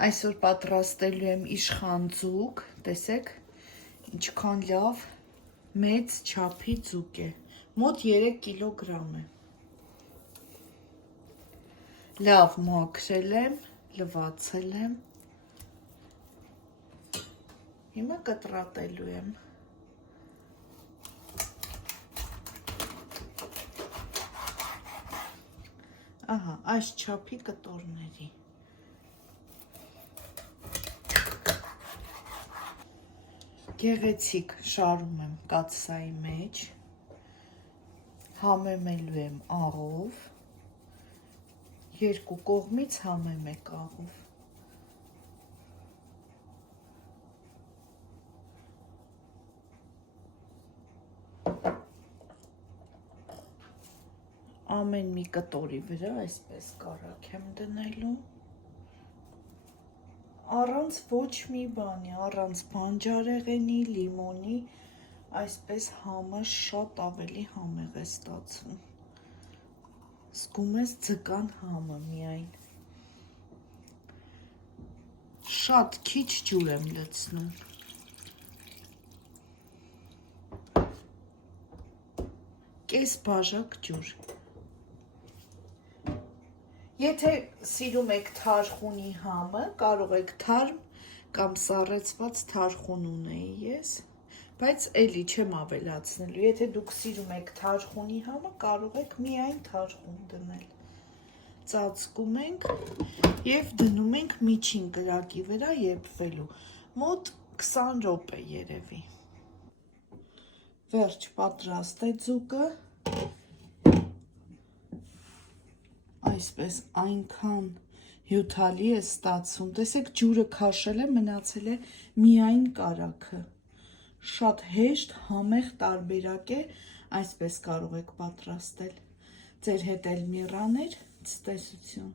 Այսօր պատրաստելու եմ իշխան ձուկ, տեսեք, ինչքան լավ մեծ չափի ձուկ է, մոտ 3 կիլոգրամ է։ Լավ մաքրել եմ, լվացել եմ, հիմա կտրատելու եմ։ Ահա, այս չափի կտորների։ Գեղեցիկ շարում եմ կաթսայի մեջ, համեմելու եմ աղով, երկու կողմից համեմ եք աղով։ Ամեն մի կտորի վրա այսպես կարագ եմ դնելու, առանց ոչ մի բանի, առանց բանջարեղենի, լիմոնի, այսպես համը շատ ավելի համեղ է ստացվում։ Զգում ես ձկան համը միայն։ Շատ քիչ ջուր եմ լցնում։ Կես բաժակ ջուր։ Եթե սիրում եք թարխունի համը, կարող եք թարմ կամ սառեցված թարխուն ունեի ես, բայց էլի չեմ ավելացնելու։ Եթե դուք սիրում եք թարխունի համը, կարող եք միայն թարխուն դնել։ Ծածկում ենք և դնում ենք միջին կրակի վրա եփվելու, մոտ 20 րոպե երևի։ Վերջ, պատրաստ է ձուկը։ Այսպես այնքան հյութալի է ստացվում, տեսեք ջուրը քաշել է, մնացել է միայն կարագը, շատ հեշտ համեղ տարբերակ է, այսպես կարող եք պատրաստել, ձեր հետ էլ մեռաներ, ցտեսություն։